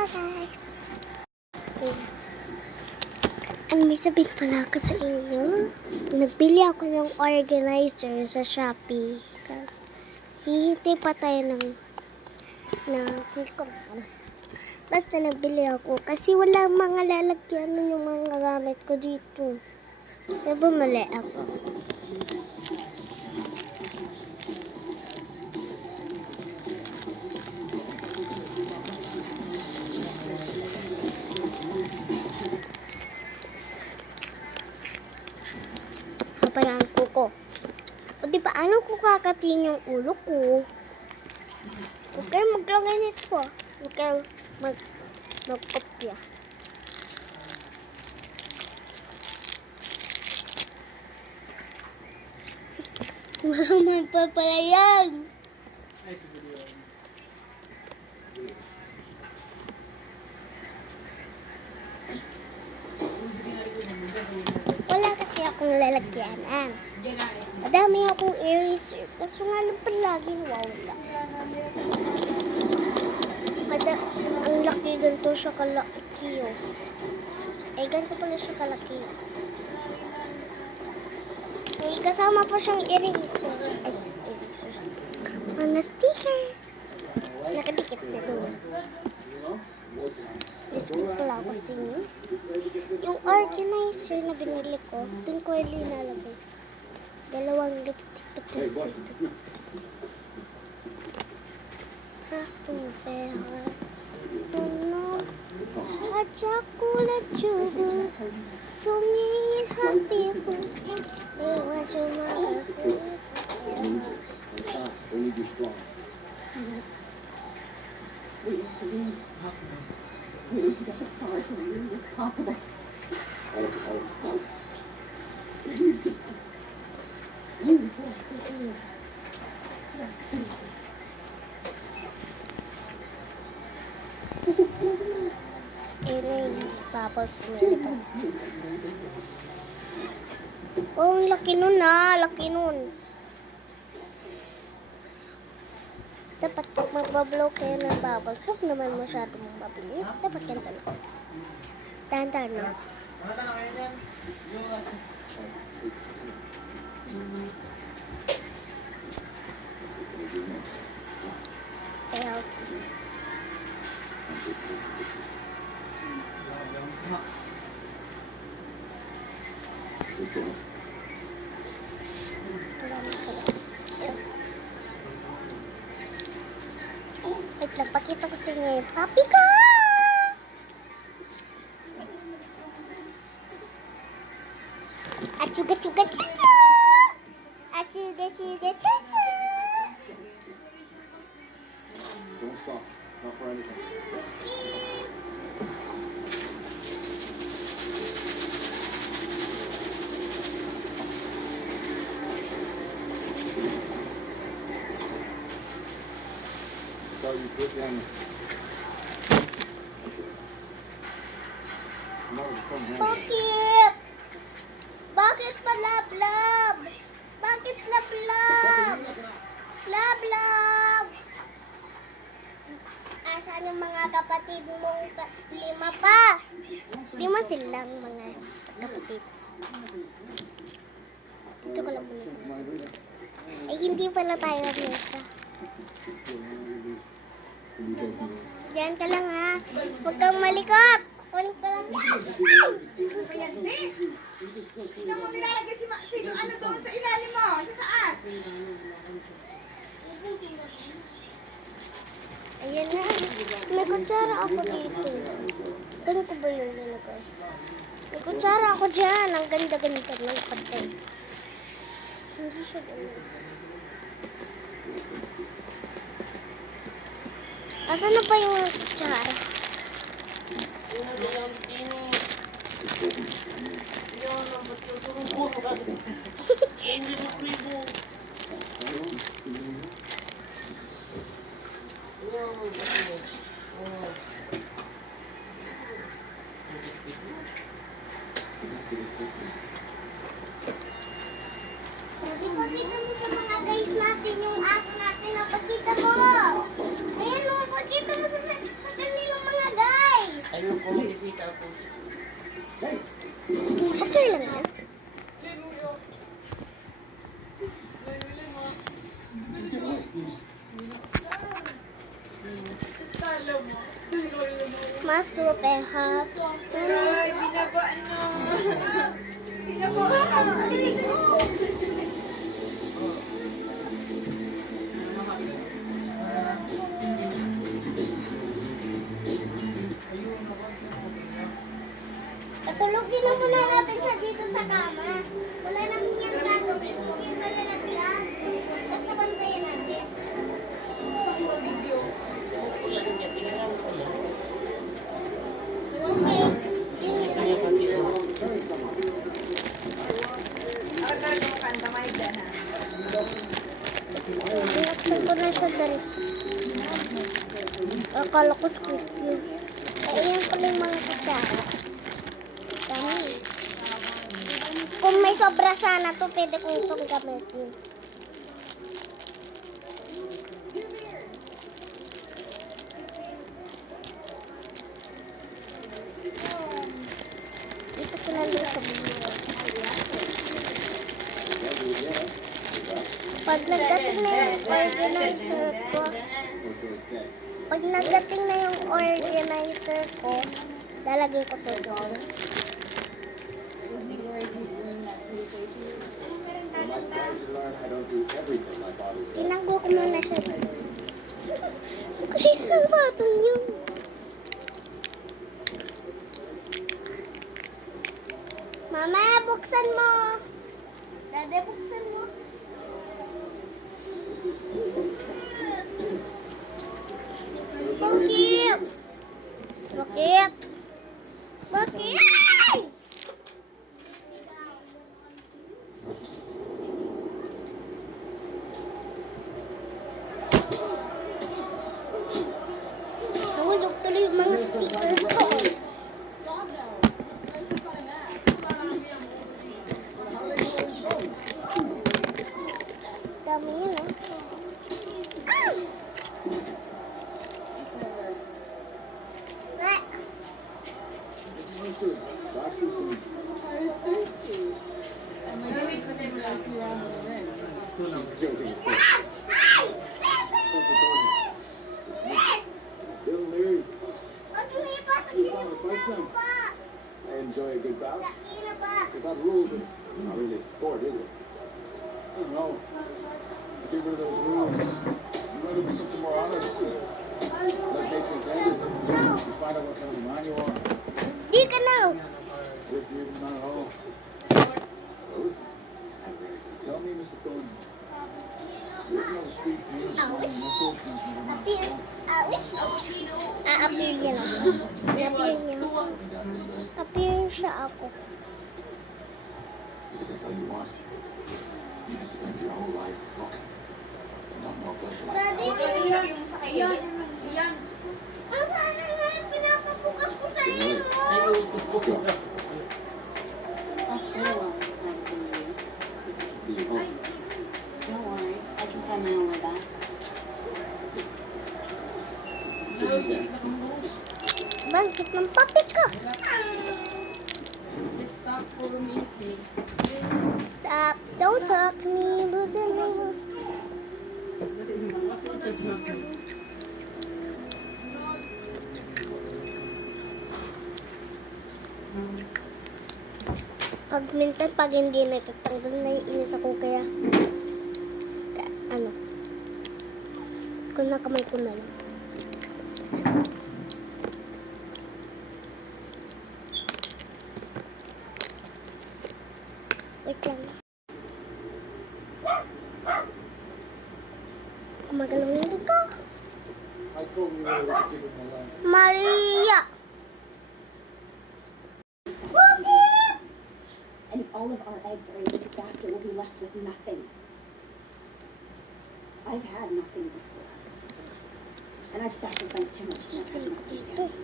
Hello guys! Okay. May sabihin pala ako sa inyo. Nagbili ako ng organizer sa Shopee. Kasi hihintay pa tayo basta nagbili ako. Kasi wala mga lalagyan yung mga gamit ko dito. Kaya bumali ako. Parang kuko. O di ba ano ko kakatiin yung ulo ko? Huwag kayo maglagay nito. Huwag kayo magkopya. Mama pa pala yan. Wala kasi akong lalagyanan. Madami akong eraser. Kaso nga lang palagi nawawala. Ang laki ganito siya kalaki. Eh, ganito pala siya kalaki. May kasama pa siyang eraser. Ay, eraser. Mga sticker. Nakadikit na doon. Lisbon pala ako sa inyo. Yung organizer na binili ko, doon ko yung linalagay. Dalawang lipstick pa dito. Atong pera. Tunog. At chocolate sugar. Sungin happy ko. Iwan sumahal ko. Only be strong. We need to leave. We need to get as far from you as possible. Don't. You did. You did. Tapos oh, ang laki nun laki nun. Dapat pag magbablow kayo ng bubbles, huwag naman masyadong mabilis. Dapat yan talaga. Dahan-dahan na. Wait lang, pakita ko sa inyo yung papi ko! Achuga-chuga-chuga! Achuga-chuga-chuga! Don't stop. Not for anything. So you put down. No, from here. Bakit? Bakit pa lab-lab? Bakit lab-lab? Lab-lab! Asan yung mga kapatid mong 5 pa? 5 silang mga kapatid. Dito ko lang muna sila. Ay, hindi pala tayo mesa. Diyan ka lang ha. Huwag kang malikot. Kunin ka lang. Tingnan mo nilalagay si ano doon sa ilalim mo, sa taas. Ayan na. May kutsara ako dito. Saan ko ba yung nilagay? May kutsara ako dyan. Ang ganda-ganda ng patay. Hindi siya ganda. Asan na ba yung kutsara? Ipakita mo sa mga guys natin yung aso natin. Napakita mo. Ayan mo, pakita mo sa kanilang mga guys. Okay lang yan. Mas tupe ha. Ay, binabaan mo. Binabaan mo. Aray ko. Patulogin na muna natin siya dito sa kama. Wala naman yung gagawin. Hindi pa niya naglaan. Basta bantayan natin. Okay. Ang gano'n yung kanta, may dyan ha. Binaksan ko na siya dali. Akala ko squid yun. Ayan pala yung mga kutsara. Dami. Kung may sobra sana to, pwede kong itong gamitin. Dito ko lang din sa bulo. Pag nagdating na yung organizer ko, lalagay ko to doon. Tinago ko muna siya. Kasi lang batang yun. Mama, buksan mo. Dade, buksan mo. Bakit? Bakit? Bakit? Nahulog tuloy yung mga sticker ko. Dami yun, ah. Ah! What? I enjoy a good bout. Without rules, it's not really a sport, is it? I don't know. Get rid of those rules. You want to do something more honest. Like nature intended. You find out what kind of man you are. Di ka na. If you not at all. Rose? Tell me, Mr. Thorne. Living on the street, being strong, no foolishness, never mind. Appear yan ako. Appear niya. Appear siya ako. Because I tell you what, you just spend your whole life fucking. Not more pleasure like Daddy, that. Ilagay mo sa kaya. Yan. asan na nga yung pinapapukas ko sa iyo? See you home. Don't worry, I can find my own way back. Bakit ng papi ka? Stop. Don't talk to me. Losing my pag minsan pag hindi natatanggal na inis ako kaya ano kung nakamay ko na lang. Wait lang. Gumagalaw yung ko. I told you I was giving my life. Maria! And if all of our eggs are in this basket, we'll be left with nothing. I've had nothing before. And I've sacrificed too much to have Tignan ko nothing dito. yet.